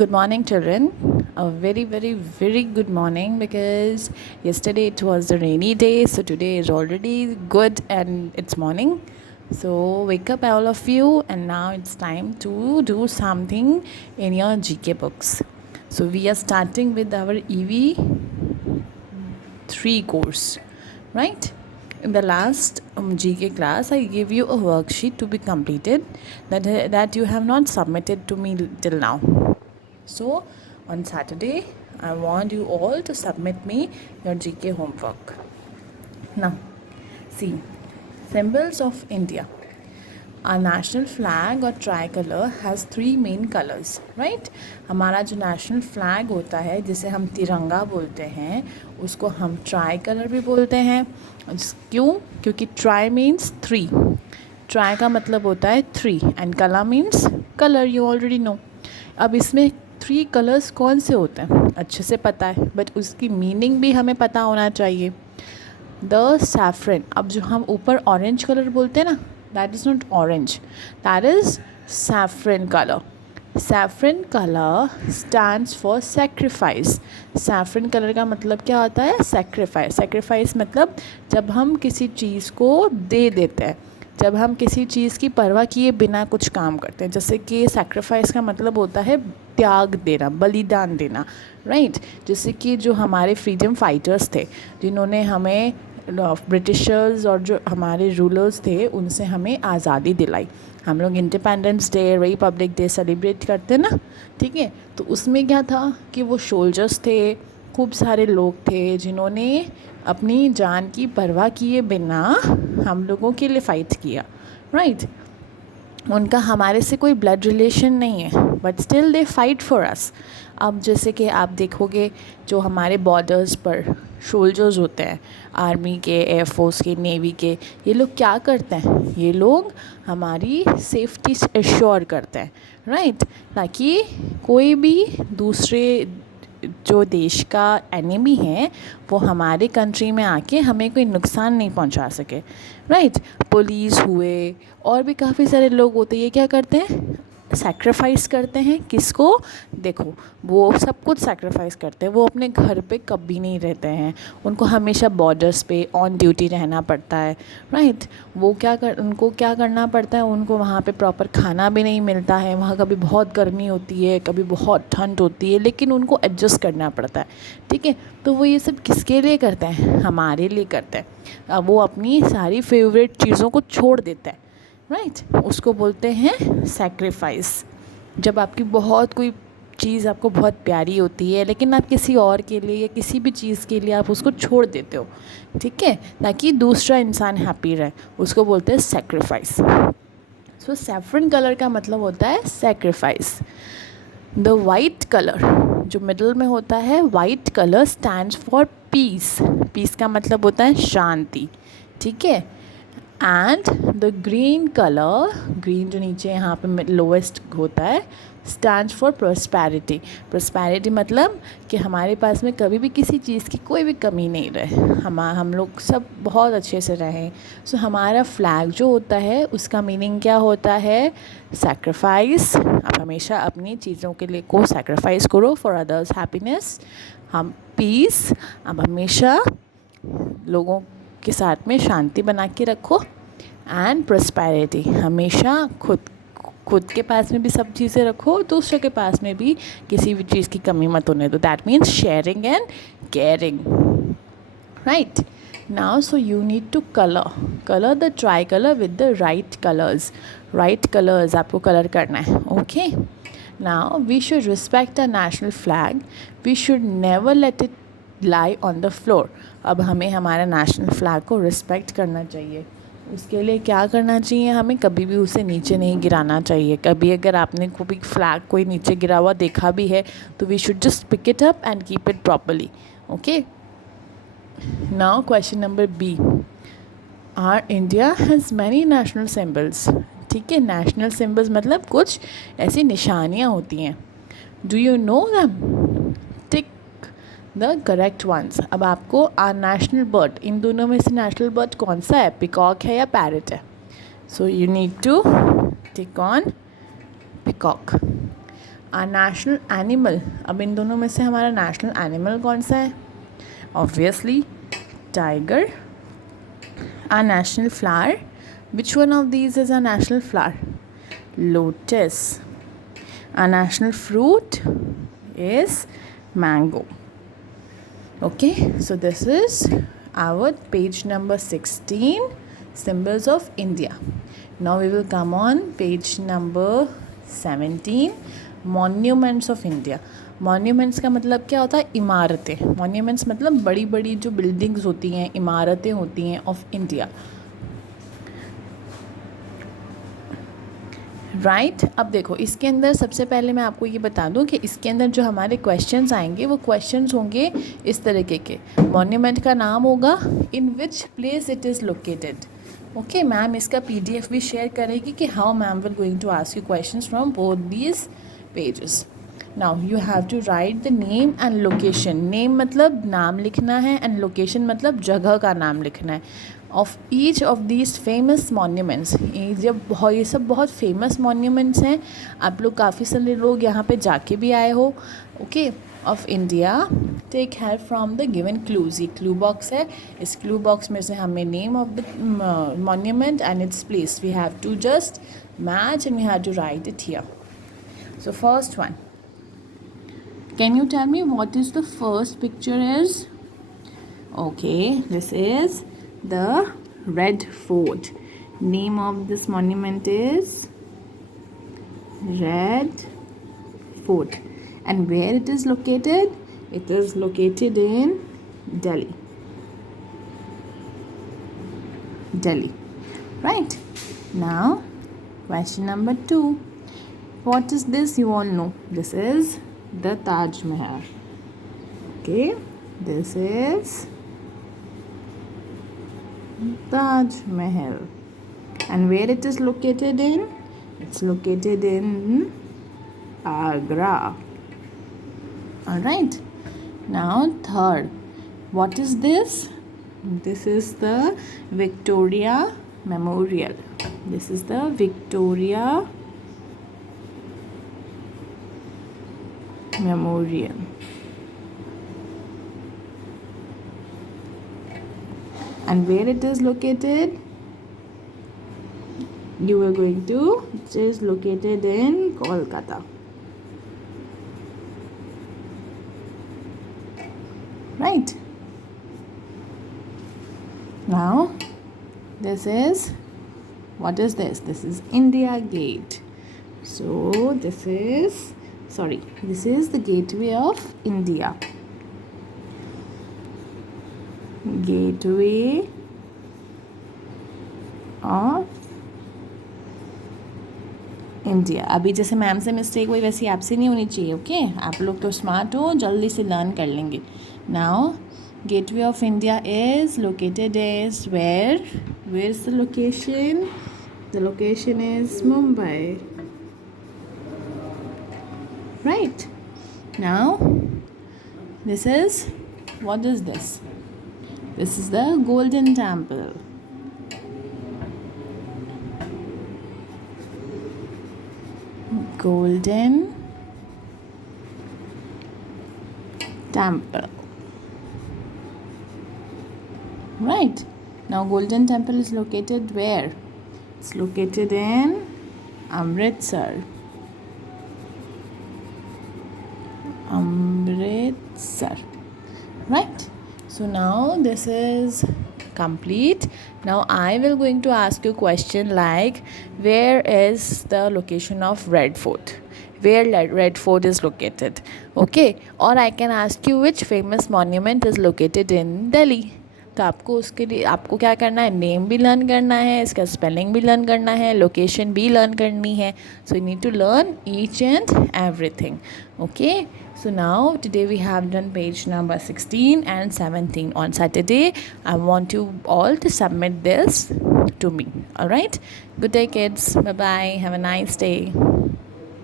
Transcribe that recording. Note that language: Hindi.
Good morning, children. A very, very, very good morning because yesterday it was a rainy day, so today is already good and it's morning. So, wake up, all of you, and now it's time to do something in your GK books. So, we are starting with our EV 3 course, right? In the last GK class, I gave you a worksheet to be completed that you have not submitted to me till now. So on Saturday, I want you all to submit me your GK homework. Now, see, symbols of India. Our national flag और tricolor has three main colors, right? हमारा जो national flag होता है जिसे हम तिरंगा बोलते हैं उसको हम tricolor भी बोलते हैं. क्यों? क्योंकि tri means three. Tri का मतलब होता है three and color means color, you already know. अब इसमें थ्री कलर्स कौन से होते हैं अच्छे से पता है, बट उसकी मीनिंग भी हमें पता होना चाहिए. द सैफरन, अब जो हम ऊपर ऑरेंज कलर बोलते हैं ना, that is not orange, that is saffron colour. Saffron colour stands for sacrifice. Saffron colour का मतलब क्या होता है? सेक्रीफाइस. सेक्रीफाइस मतलब जब हम किसी चीज़ को दे देते हैं, जब हम किसी चीज़ की परवाह किए बिना कुछ काम करते हैं. जैसे कि सैक्रिफाइस का मतलब होता है त्याग देना, बलिदान देना, राइट? जैसे कि जो हमारे फ्रीडम फाइटर्स थे जिन्होंने हमें ब्रिटिशर्स और जो हमारे रूलर्स थे उनसे हमें आज़ादी दिलाई. हम लोग independence day, Republic day celebrate करते हैं ना, ठीक है? तो उसमें क्या था कि वो सोल्जर्स थे, खूब सारे लोग थे जिन्होंने अपनी जान की परवाह किए बिना हम लोगों के लिए फ़ाइट किया, राइट? उनका हमारे से कोई ब्लड रिलेशन नहीं है, but still they fight for us. अब जैसे कि आप देखोगे जो हमारे बॉर्डर्स पर सोल्जर्स होते हैं, आर्मी के, एयरफोर्स के, नेवी के, ये लोग क्या करते हैं? ये लोग हमारी सेफ्टी एश्योर करते हैं, राइट? ताकि कोई भी दूसरे जो देश का एनिमी है वो हमारे कंट्री में आके हमें कोई नुकसान नहीं पहुंचा सके, राइट? पुलिस हुए और भी काफ़ी सारे लोग होते हैं, ये क्या करते हैं? सैक्रिफाइस करते हैं. किसको? देखो, वो सब कुछ सैक्रिफाइस करते हैं. वो अपने घर पे कभी नहीं रहते हैं, उनको हमेशा बॉर्डर्स पे ऑन ड्यूटी रहना पड़ता है, राइट? उनको क्या करना पड़ता है? उनको वहाँ पे प्रॉपर खाना भी नहीं मिलता है. वहाँ कभी बहुत गर्मी होती है, कभी बहुत ठंड होती है, लेकिन उनको एडजस्ट करना पड़ता है, ठीक है? तो वो ये सब किसके लिए करते हैं? हमारे लिए करते हैं. वो अपनी सारी फेवरेट चीज़ों को छोड़ देते हैं, राइट? उसको बोलते हैं सैक्रिफाइस. जब आपकी बहुत कोई चीज़ आपको बहुत प्यारी होती है लेकिन आप किसी और के लिए या किसी भी चीज़ के लिए आप उसको छोड़ देते हो, ठीक है, ताकि दूसरा इंसान हैप्पी रहे, उसको बोलते हैं सैक्रिफाइस. सो सैफरन कलर का मतलब होता है सैक्रिफाइस. द वाइट कलर जो मिडल में होता है, white colour stands for peace. Peace का मतलब होता है शांति, ठीक है? And the green colour, green जो नीचे यहाँ पे लोवेस्ट होता है, स्टैंड्स फॉर प्रोस्पैरिटी. प्रोस्पैरिटी मतलब कि हमारे पास में कभी भी किसी चीज़ की कोई भी कमी नहीं रहे, हम लोग सब बहुत अच्छे से रहें. सो हमारा फ्लैग जो होता है उसका मीनिंग क्या होता है? सैक्रिफाइस. आप हमेशा अपनी चीज़ों के लिए को सैक्रिफाइस करो फॉर अदर्स हैप्पीनेस. हम पीस, आप हमेशा लोगों के साथ में शांति बना के रखो. एंड प्रॉस्पेरिटी, हमेशा खुद के पास में भी सब चीज़ें रखो, दूसरे के पास में भी किसी भी चीज़ की कमी मत होने दो. That means sharing and caring, right? Now so you need to colour the tricolour with the right colours आपको कलर करना है, okay? Now we should respect a national flag. We should never let it lie on the floor. अब हमें हमारा नेशनल फ्लैग को रिस्पेक्ट करना चाहिए. उसके लिए क्या करना चाहिए? हमें कभी भी उसे नीचे नहीं गिराना चाहिए. कभी अगर आपने कोई फ्लैग कोई नीचे गिरा हुआ देखा भी है तो we should just pick it up and keep it properly, okay? Now question number B. Our India has many national symbols. ठीक है, नेशनल सिम्बल्स मतलब कुछ ऐसी निशानियाँ होती हैं. Do you know them? Tick the correct ones. अब आपको आर नेशनल बर्ड, इन दोनों में से नेशनल बर्ड कौन सा है? पिकॉक है या पैरट है? So you need to tick on peacock. Our national animal, अब इन दोनों में से हमारा नेशनल एनिमल कौन सा है? Obviously tiger. Our national flower, which one of these is our national flower? Lotus. Our national fruit is mango. Okay, so this is our page number 16, symbols of India. Now we will come on page number 17, monuments of India. monuments का मतलब क्या होता है? इमारतें. monuments मतलब बड़ी बड़ी जो buildings होती हैं, इमारतें होती हैं of India. राइट अब देखो इसके अंदर सबसे पहले मैं आपको ये बता दूं कि इसके अंदर जो हमारे क्वेश्चंस आएंगे वो क्वेश्चंस होंगे इस तरीके के. मॉन्यूमेंट का नाम होगा, in which place it is located. Okay, ma'am इसका PDF भी शेयर करेगी कि how ma'am will going to ask you questions from both these pages. Now you have to write the name and location. Name मतलब नाम लिखना है एंड लोकेशन मतलब जगह का नाम लिखना है. Of each of these famous monuments. ये सब बहुत फेमस मॉन्यूमेंट्स हैं. आप लोग काफ़ी सारे लोग यहाँ पे जाके भी आए हो. Okay, of India. Take help from the given clues. ये क्लू बॉक्स है. इस क्लू बॉक्स में से हमें name of the monument and its place we have to just match and we have to write it here. So first one, can you tell me what is the first picture is? Okay, this is the Red Fort. Name of this monument is Red Fort. And where it is located? It is located in Delhi. Delhi. Right. Now, question number 2. What is this? You all know. This is the Taj Mahal. Okay. This is Taj Mahal. And where it is located in? It's located in Agra. Alright. Now third. What is this? This is the Victoria Memorial. This is the Victoria Memorial. And where it is located? You are going to, it is located in Kolkata. Right. Now this is, what is this? This is India Gate. So this is the gateway of India. Gateway of India. अभी जैसे मैम से मिस्टेक हुई वैसी आपसे नहीं होनी चाहिए. ओके, आप लोग तो स्मार्ट हो, जल्दी से लर्न कर लेंगे. Now Gateway of India is located is where is the location? The location is Mumbai. Right. Now this is, what is this? This is the Golden Temple. Golden Temple. Right. Now Golden Temple is located where? It's located in Amritsar. Amritsar. Right. So now this is complete. Now I will going to ask you a question like, where is the location of Red Fort? Where Red Fort is located? Okay. Or I can ask you which famous monument is located in Delhi. तो आपको उसके लिए आपको क्या करना है? नेम भी लर्न करना है, इसका स्पेलिंग भी लर्न करना है, लोकेशन भी लर्न करनी है. So you need to learn each and everything. Okay, so now today we have done page number 16 and 17. On Saturday I want you all to submit this to me. All right, good day kids. Bye bye, have a nice day.